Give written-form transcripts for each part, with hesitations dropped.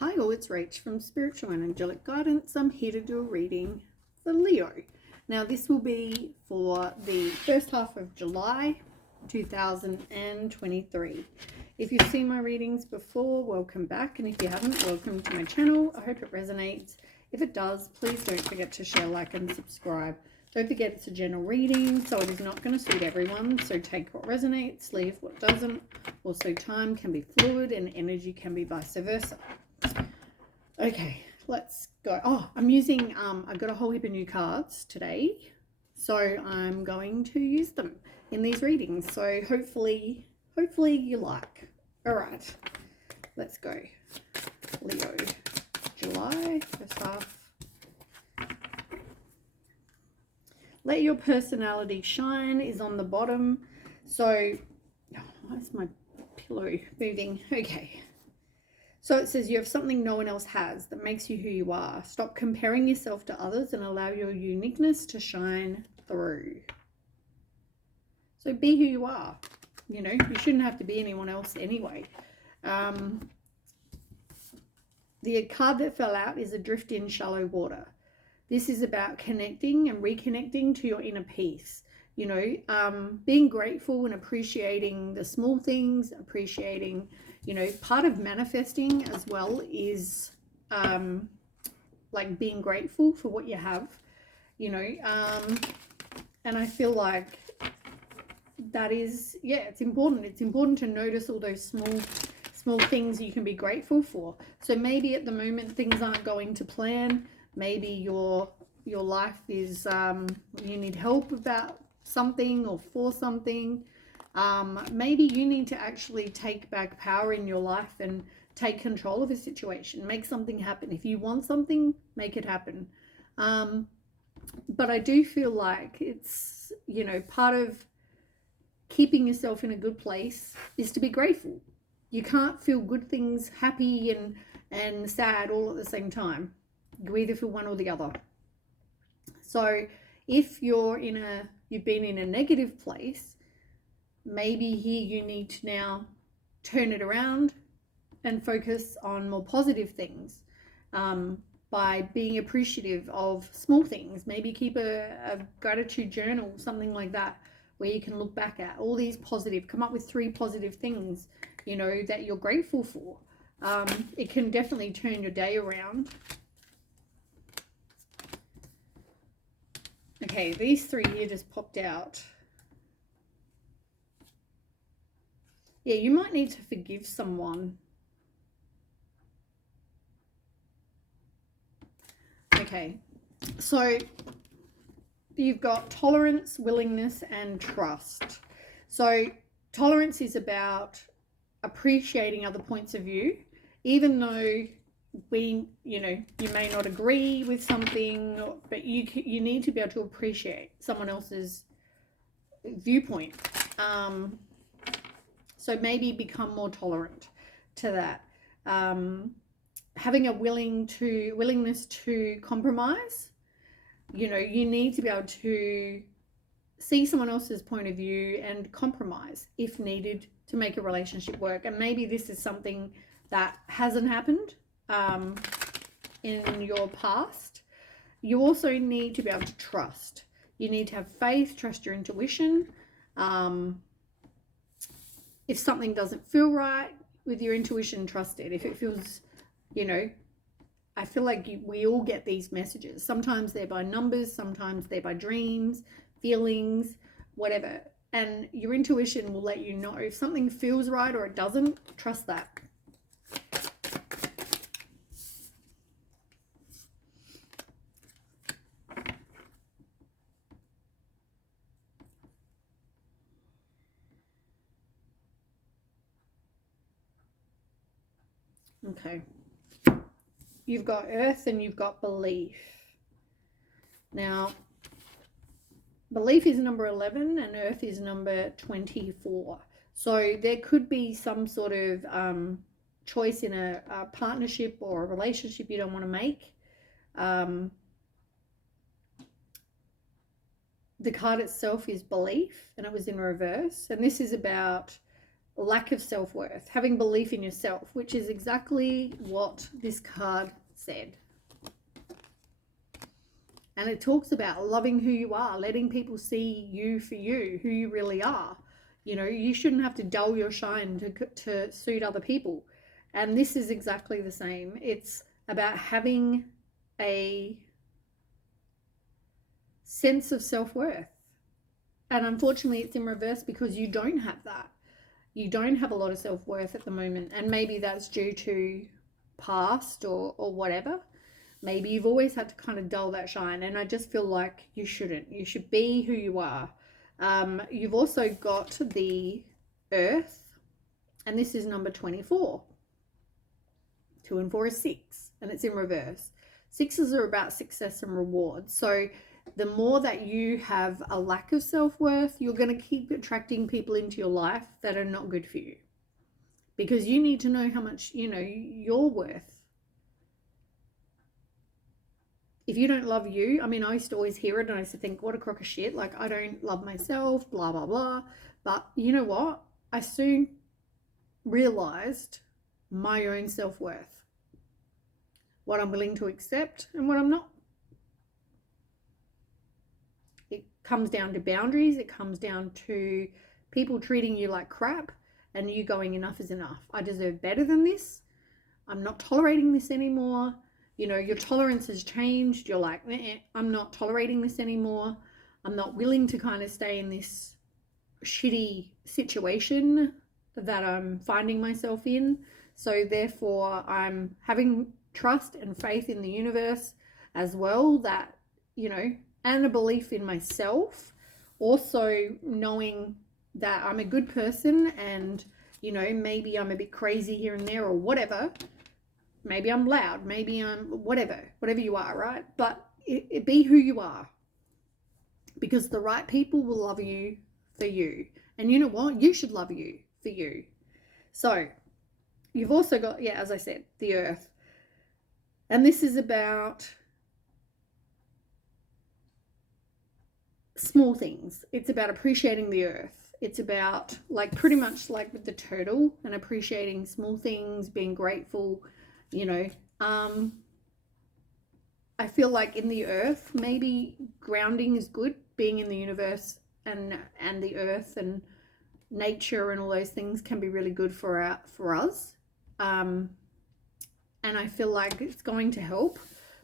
Hi all, it's Rach from Spiritual and Angelic Guidance. I'm here to do a reading for Leo. Now this will be for the first half of July 2023. If you've seen my readings before, welcome back. And if you haven't, welcome to my channel. I hope it resonates. If it does, please don't forget to share, like and subscribe. Don't forget it's a general reading, so it is not going to suit everyone. So take what resonates, leave what doesn't. Also, time can be fluid and energy can be vice versa. Okay, let's go. Oh, I'm using, I've got a whole heap of new cards today, so I'm going to use them in these readings. So hopefully you like. All right, let's go. Leo, July, first half. Let your personality shine is on the bottom. So, oh, why is my pillow moving? Okay. So it says you have something no one else has that makes you who you are. Stop comparing yourself to others and allow your uniqueness to shine through. So be who you are. You know, you shouldn't have to be anyone else anyway. The card that fell out is Adrift in Shallow Water. This is about connecting and reconnecting to your inner peace. You know, being grateful and appreciating the small things, appreciating, you know, part of manifesting as well is like being grateful for what you have, you know, and I feel like that is, yeah, it's important. It's important to notice all those small things you can be grateful for. So maybe at the moment things aren't going to plan. Maybe your life is, you need help about something or for something. Maybe you need to actually take back power in your life and take control of a situation, make something happen. If you want something, make it happen. But I do feel like it's, you know, part of keeping yourself in a good place is to be grateful. You can't feel good things, happy and sad all at the same time. You either feel one or the other. So if you've been in a negative place, maybe here you need to now turn it around and focus on more positive things, by being appreciative of small things. Maybe keep a gratitude journal, something like that, where you can look back at all these come up with 3 positive things, you know, that you're grateful for. It can definitely turn your day around. Okay, these 3 here just popped out. Yeah, you might need to forgive someone. Okay, so you've got tolerance, willingness, and trust. So tolerance is about appreciating other points of view, even though you may not agree with something, but you need to be able to appreciate someone else's viewpoint. So maybe become more tolerant to that. Having a willingness to compromise. You know, you need to be able to see someone else's point of view and compromise if needed to make a relationship work. And maybe this is something that hasn't happened in your past. You also need to be able to trust. You need to have faith, trust your intuition. If something doesn't feel right with your intuition, trust it. If it feels, you know, I feel like we all get these messages. Sometimes they're by numbers, sometimes they're by dreams, feelings, whatever. And your intuition will let you know if something feels right or it doesn't. Trust that. Okay. You've got earth and you've got belief. Now, belief is number 11 and earth is number 24. So there could be some sort of choice in a partnership or a relationship you don't want to make. The card itself is belief and it was in reverse. And this is about lack of self-worth, having belief in yourself, which is exactly what this card said. And it talks about loving who you are, letting people see you for you, who you really are. You know, you shouldn't have to dull your shine to suit other people. And this is exactly the same. It's about having a sense of self-worth. And unfortunately, it's in reverse because you don't have that. You don't have a lot of self-worth at the moment. And maybe that's due to past or whatever. Maybe you've always had to kind of dull that shine. And I just feel like you shouldn't. You should be who you are. You've also got the Earth. And this is number 24. 2 and 4 is 6. And it's in reverse. 6s are about success and reward. So the more that you have a lack of self-worth, you're going to keep attracting people into your life that are not good for you. Because you need to know how much, you know, you're worth. If you don't love you, I mean, I used to always hear it and I used to think, what a crock of shit. Like, I don't love myself, blah, blah, blah. But you know what? I soon realized my own self-worth. What I'm willing to accept and what I'm not. It comes down to boundaries. It comes down to people treating you like crap and you going, enough is enough. I deserve better than this. I'm not tolerating this anymore. You know, your tolerance has changed. You're like, I'm not tolerating this anymore. I'm not willing to kind of stay in this shitty situation that I'm finding myself in. So therefore, I'm having trust and faith in the universe as well, that, you know, and a belief in myself. Also knowing that I'm a good person and, you know, maybe I'm a bit crazy here and there or whatever. Maybe I'm loud, maybe I'm whatever you are, right? But it be who you are, because the right people will love you for you. And you know what? You should love you for you. So you've also got, yeah, as I said, the Earth. And this is about small things. It's about appreciating the Earth. It's about, like, pretty much like with the turtle, and appreciating small things, being grateful. You know, I feel like in the Earth, maybe grounding is good, being in the universe and the Earth and nature and all those things can be really good for us. And I feel like it's going to help,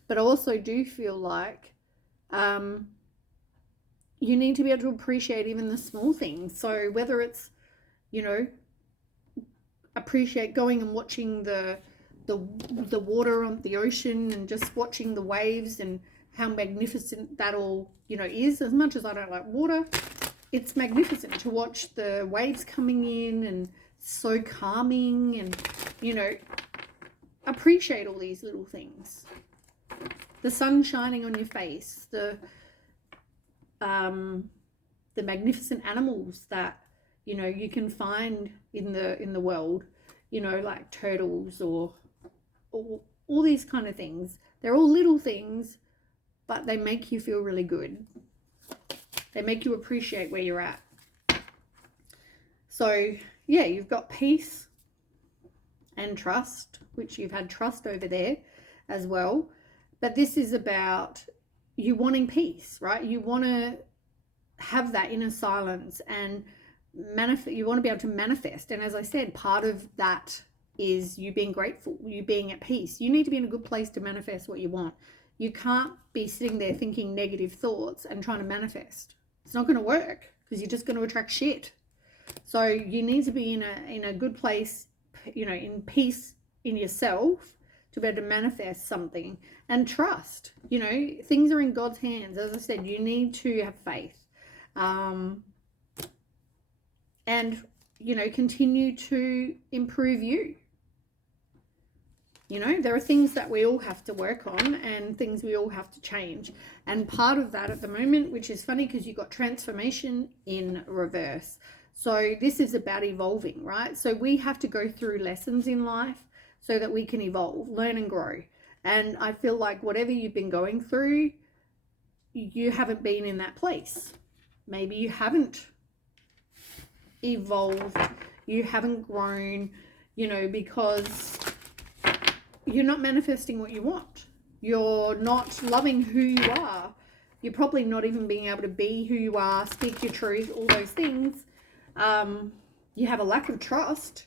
but I also do feel like you need to be able to appreciate even the small things. So whether it's, you know, appreciate going and watching the water on the ocean and just watching the waves and how magnificent that all, you know, is. As much as I don't like water, it's magnificent to watch the waves coming in and so calming, and, you know, appreciate all these little things. The sun shining on your face, the magnificent animals that, you know, you can find in the world, you know, like turtles or all these kind of things. They're all little things, but they make you feel really good. They make you appreciate where you're at. So yeah, you've got peace and trust, which you've had trust over there as well. But this is about you wanting peace, right? You want to have that inner silence and manifest. You want to be able to manifest. And as I said, part of that is you being grateful, you being at peace. You need to be in a good place to manifest what you want. You can't be sitting there thinking negative thoughts and trying to manifest. It's not going to work, because you're just going to attract shit. So you need to be in a good place, you know, in peace in yourself, to be able to manifest something, and trust. You know, things are in God's hands. As I said, you need to have faith, and, you know, continue to improve you. You know, there are things that we all have to work on and things we all have to change. And part of that at the moment, which is funny because you've got transformation in reverse. So this is about evolving, right? So we have to go through lessons in life so that we can evolve, learn and grow. And I feel like whatever you've been going through, you haven't been in that place. Maybe you haven't evolved you haven't grown, you know, because you're not manifesting what you want. You're not loving who you are. You're probably not even being able to be who you are, speak your truth, all those things. You have a lack of trust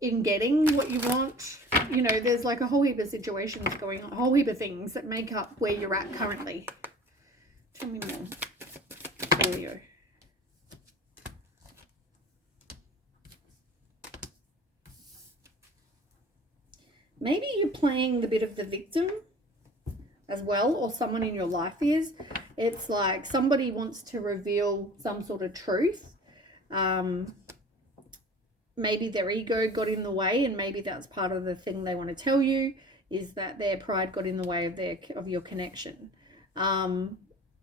in getting what you want. You know, there's like a whole heap of situations going on, a whole heap of things that make up where you're at currently. Tell me more, Leo. Maybe you're playing the bit of the victim as well, or someone in your life is. It's like somebody wants to reveal some sort of truth. Maybe their ego got in the way, and maybe that's part of the thing they want to tell you, is that their pride got in the way of your connection.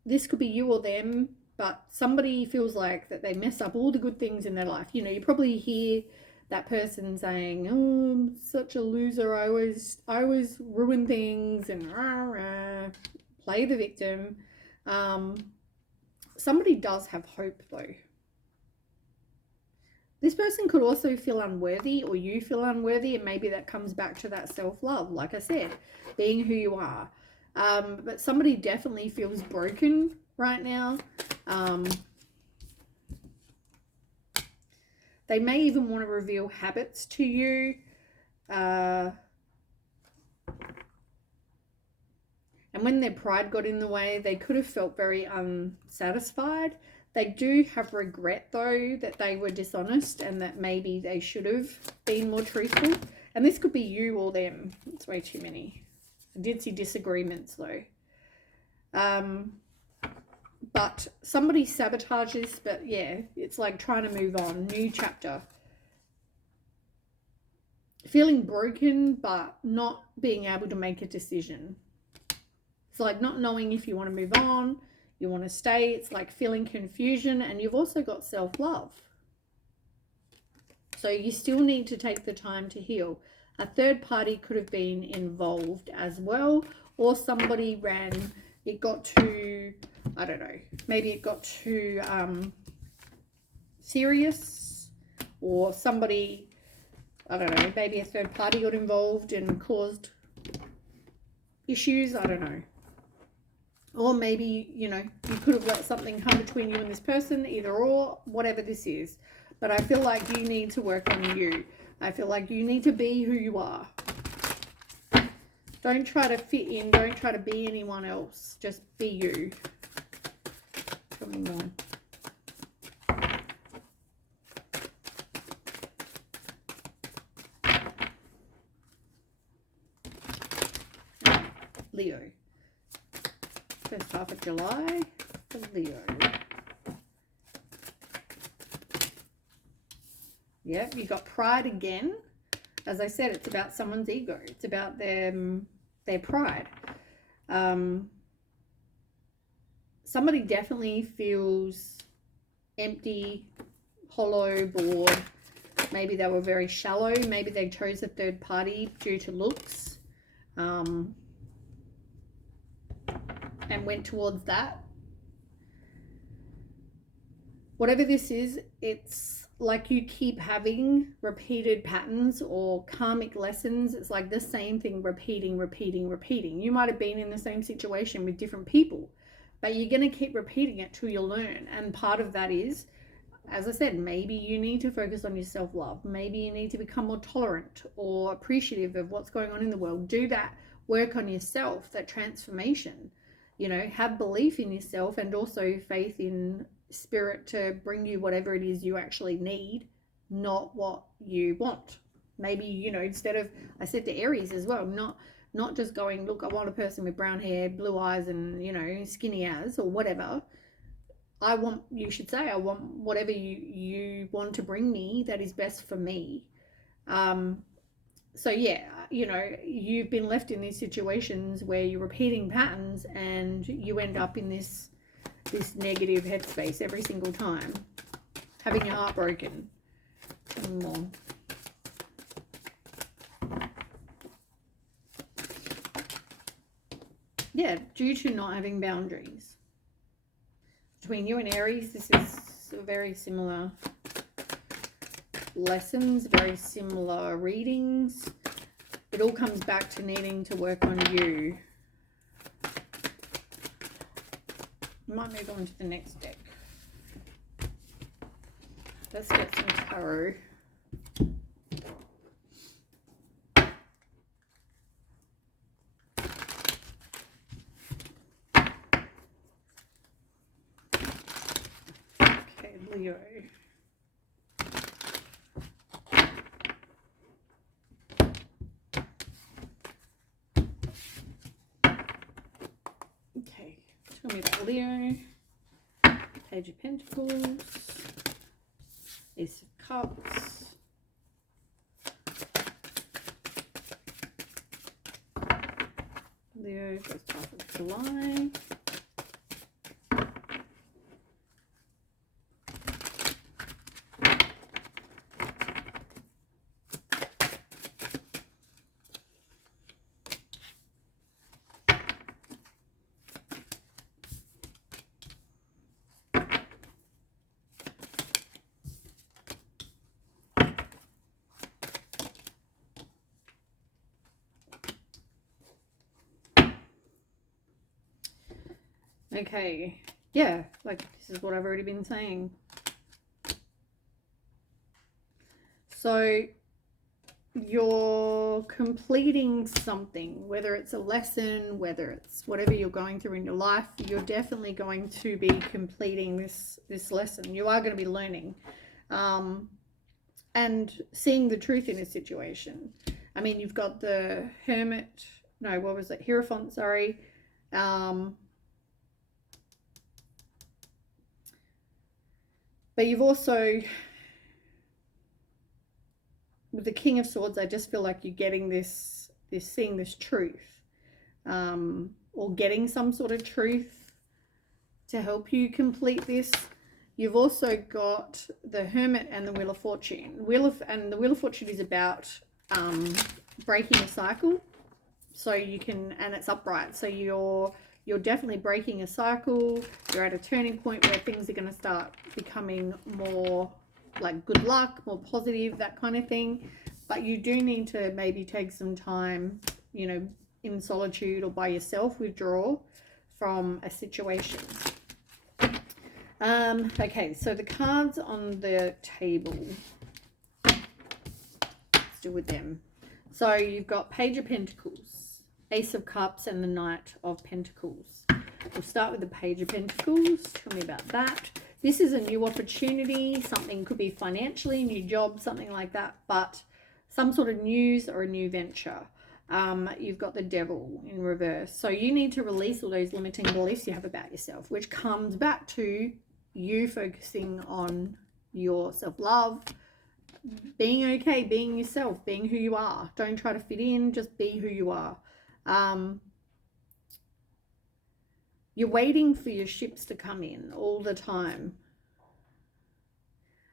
This could be you or them, but somebody feels like that they mess up all the good things in their life. You know, you probably hear that person saying, "Oh, I'm such a loser. I always ruin things," and rah, rah, play the victim. Somebody does have hope though. This person could also feel unworthy, or you feel unworthy, and maybe that comes back to that self-love, like I said, being who you are. But somebody definitely feels broken right now. They may even want to reveal habits to you. And when their pride got in the way, they could have felt very unsatisfied. They do have regret, though, that they were dishonest and that maybe they should have been more truthful. And this could be you or them. It's way too many. I did see disagreements, though. But somebody sabotages, but yeah, it's like trying to move on. New chapter. Feeling broken, but not being able to make a decision. It's like not knowing if you want to move on, you want to stay. It's like feeling confusion, and you've also got self-love. So you still need to take the time to heal. A third party could have been involved as well, or somebody it got to, I don't know, maybe it got too serious, or somebody, I don't know, maybe a third party got involved and caused issues, I don't know. Or maybe, you know, you could have let something come between you and this person, either or, whatever this is. But I feel like you need to work on you. I feel like you need to be who you are. Don't try to fit in. Don't try to be anyone else. Just be you. Tell me more. Leo. First half of July for Leo. Yep, you got pride again. As I said, it's about someone's ego. It's about their pride. Somebody definitely feels empty, hollow, bored. Maybe they were very shallow. Maybe they chose a third party due to looks. And went towards that. Whatever this is, it's like you keep having repeated patterns or karmic lessons. It's like the same thing repeating. You might have been in the same situation with different people, but you're going to keep repeating it till you learn. And part of that is, as I said, maybe you need to focus on your self-love. Maybe you need to become more tolerant or appreciative of what's going on in the world. Do that. Work on yourself, that transformation. You know, have belief in yourself and also faith in spirit to bring you whatever it is you actually need, not what you want. Maybe, you know, instead of, I said to Aries as well, not just going, look, I want a person with brown hair, blue eyes, and, you know, skinny as or whatever. You should say, I want whatever you want to bring me that is best for me. So yeah, you know, you've been left in these situations where you're repeating patterns and you end up in this negative headspace every single time, having your heart broken. Some more. Yeah, due to not having boundaries. Between you and Aries, this is a very similar lessons, very similar readings. It all comes back to needing to work on you. I might move on to the next deck. Let's get some tarot. Okay, Leo. Okay, tell me about Leo. Page of Pentacles. Ace of Cups. Leo, first half of July. Okay, yeah, like this is what I've already been saying. So you're completing something, whether it's a lesson, whether it's whatever you're going through in your life, you're definitely going to be completing this lesson. You are going to be learning and seeing the truth in a situation. I mean, you've got the Hermit, no, what was it? Hierophant, sorry. But you've also, with the King of Swords, I just feel like you're getting seeing this truth, or getting some sort of truth to help you complete this. You've also got the Hermit and the Wheel of Fortune. The Wheel of Fortune is about breaking a cycle, so you can, and it's upright, so you're definitely breaking a cycle. You're at a turning point where things are going to start becoming more like good luck, more positive, that kind of thing. But you do need to maybe take some time, you know, in solitude or by yourself, withdraw from a situation. Okay, so the cards on the table, let's do with them. So you've got Page of Pentacles, Ace of Cups, and the Knight of Pentacles. We'll start with the Page of Pentacles. Tell me about that. This is a new opportunity. Something could be financially, new job, something like that, but some sort of news or a new venture. You've got the Devil in reverse. So you need to release all those limiting beliefs you have about yourself, which comes back to you focusing on your self-love, being okay, being yourself, being who you are. Don't try to fit in, just be who you are. You're waiting for your ships to come in all the time.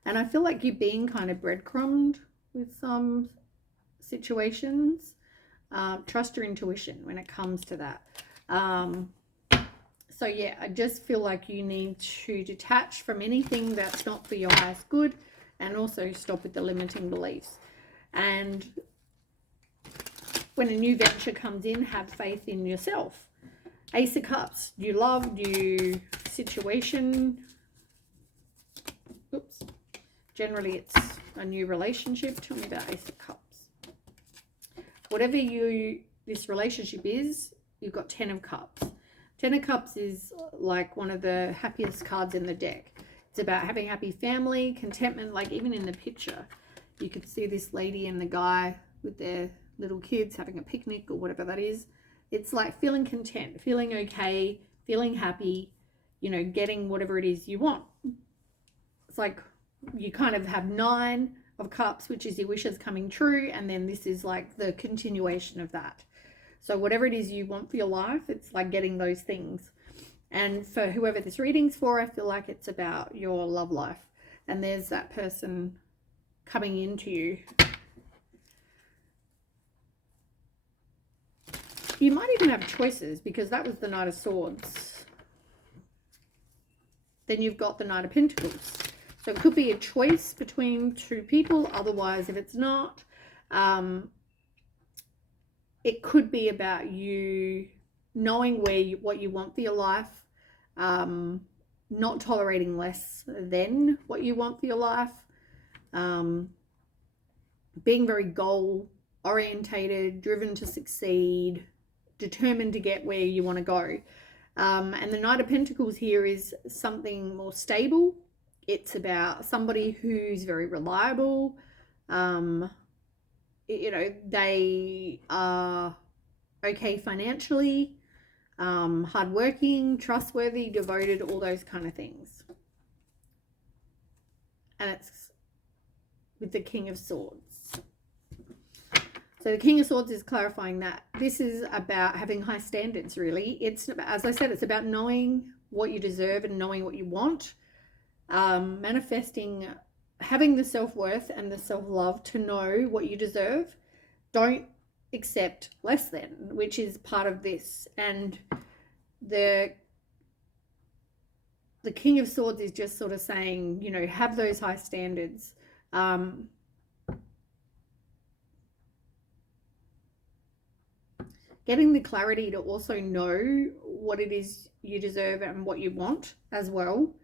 And I feel like you're being kind of breadcrumbed with some situations. Trust your intuition when it comes to that. So yeah, I just feel like you need to detach from anything that's not for your highest good, and also stop with the limiting beliefs. And when a new venture comes in, have faith in yourself. Ace of Cups, new love, new situation. Oops. Generally, it's a new relationship. Tell me about Ace of Cups. Whatever this relationship is, you've got 10 of Cups. 10 of Cups is like one of the happiest cards in the deck. It's about having a happy family, contentment, like even in the picture. You could see this lady and the guy with their little kids having a picnic or whatever that is. It's like feeling content, feeling okay, feeling happy, you know, getting whatever it is you want. It's like you kind of have 9 of Cups, which is your wishes coming true, and then this is like the continuation of that. So whatever it is you want for your life, it's like getting those things. And for whoever this reading's for, I feel like it's about your love life. And there's that person coming into you. You might even have choices, because that was the Knight of Swords. Then you've got the Knight of Pentacles. So it could be a choice between two people. Otherwise, if it's not, it could be about you knowing what you want for your life, not tolerating less than what you want for your life, being very goal orientated, driven to succeed, determined to get where you want to go. And the Knight of Pentacles here is something more stable. It's about somebody who's very reliable. They are okay financially, hardworking, trustworthy, devoted, all those kind of things. And it's with the King of Swords. So the King of Swords is clarifying that this is about having high standards, really. It's, as I said, it's about knowing what you deserve and knowing what you want, manifesting, having the self-worth and the self-love to know what you deserve. Don't accept less than, which is part of this. And the King of Swords is just sort of saying, have those high standards. Getting the clarity to also know what it is you deserve and what you want as well.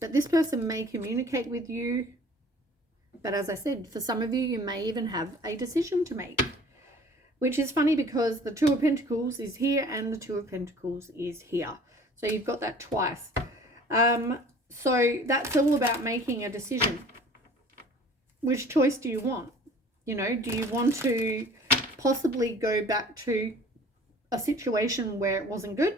But this person may communicate with you. But as I said, for some of you, you may even have a decision to make. Which is funny because the Two of Pentacles is here and the Two of Pentacles is here. So you've got that twice. So that's all about making a decision. Which choice do you want? Do you want to possibly go back to a situation where it wasn't good?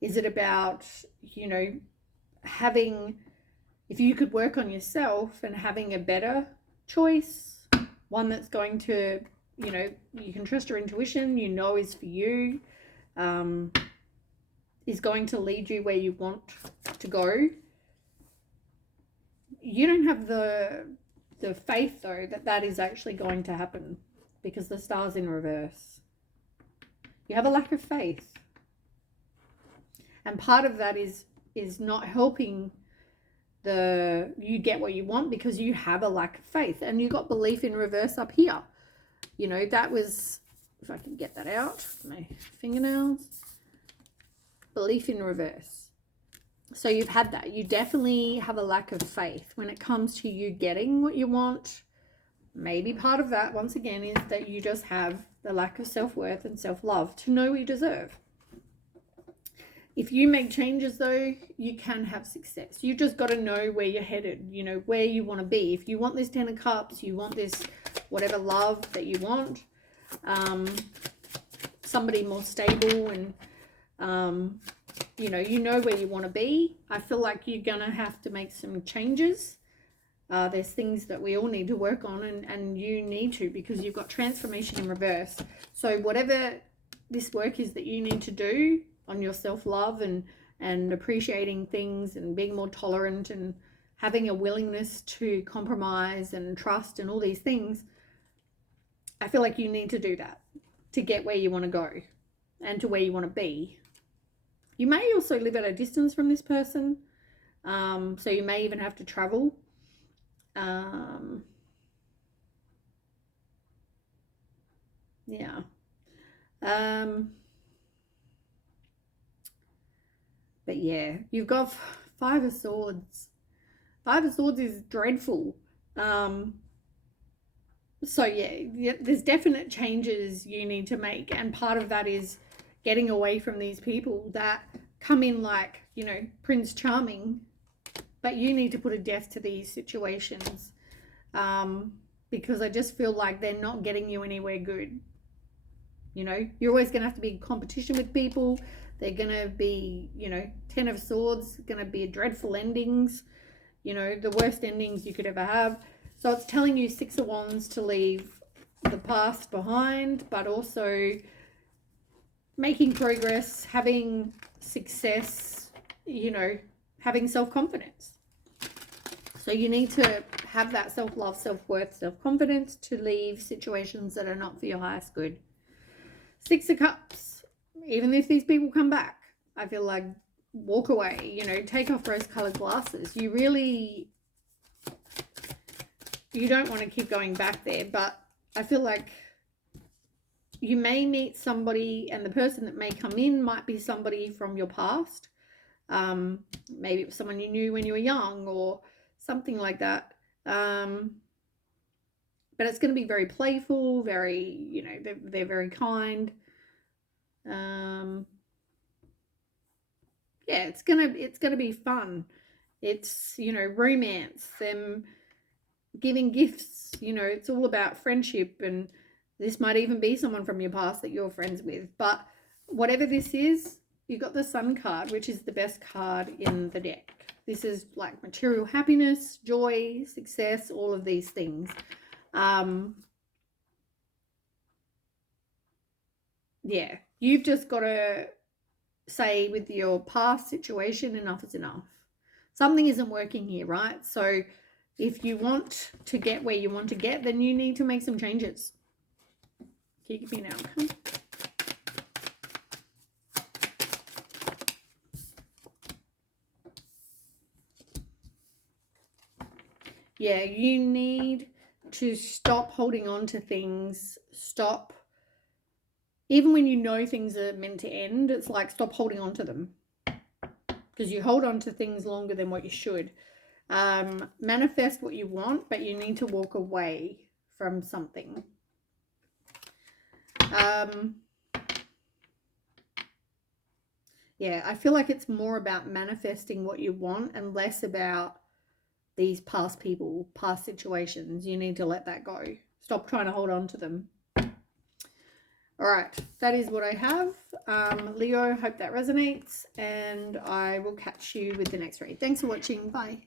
Is it about, having, if you could work on yourself and having a better choice, one that's going to, you can trust your intuition, is for you, is going to lead you where you want to go. You don't have the faith, though, that is actually going to happen because the star's in reverse. You have a lack of faith. And part of that is not helping you get what you want because you have a lack of faith. And you got belief in reverse up here. That was, if I can get that out, my fingernails. Belief in reverse. So you've had that. You definitely have a lack of faith when it comes to you getting what you want. Maybe part of that, once again, is that you just have the lack of self-worth and self-love to know what you deserve. If you make changes, though, you can have success. You just got to know where you're headed, where you want to be. If you want this 10 of Cups, you want this whatever love that you want, somebody more stable and, you know where you want to be. I feel like you're going to have to make some changes. There's things that we all need to work on, and you need to, because you've got transformation in reverse. So whatever this work is that you need to do on your self-love and appreciating things and being more tolerant and having a willingness to compromise and trust and all these things, I feel like you need to do that to get where you want to go and to where you want to be. You may also live at a distance from this person, so you may even have to travel. Yeah. But yeah, you've got Five of Swords. Five of Swords is dreadful. So yeah, there's definite changes you need to make, and part of that is getting away from these people that come in like, Prince Charming, but you need to put a death to these situations, because I just feel like they're not getting you anywhere good. You're always going to have to be in competition with people. They're going to be, 10 of Swords, going to be dreadful endings, the worst endings you could ever have. So it's telling you Six of Wands to leave the past behind, but also making progress, having success, having self-confidence. So you need to have that self-love, self-worth, self-confidence to leave situations that are not for your highest good. Six of Cups even if these people come back, I feel like walk away, you know, take off rose-colored glasses. You don't want to keep going back there, but I feel like you may meet somebody, and the person that may come in might be somebody from your past. Maybe it was someone you knew when you were young or something like that. But it's going to be very playful, very, you know, they're very kind. Yeah, it's gonna be fun. It's, you know, romance, them giving gifts, you know, it's all about friendship, and this might even be someone from your past that you're friends with. But whatever this is, you got the Sun card, which is the best card in the deck. This is like material happiness, joy, success, all of these things. Yeah, you've just got to say with your past situation, enough is enough. Something isn't working here, right? So if you want to get where you want to get, then you need to make some changes. Can you give me an outcome? Yeah, you need to stop holding on to things. Stop. Even when you know things are meant to end, it's like stop holding on to them. Because you hold on to things longer than what you should. Manifest what you want, but you need to walk away from something. Yeah, I feel like it's more about manifesting what you want and less about these past people, past situations. You need to let that go. Stop trying to hold on to them. All right, that is what I have. Leo, hope that resonates, and I will catch you with the next read. Thanks for watching. Bye.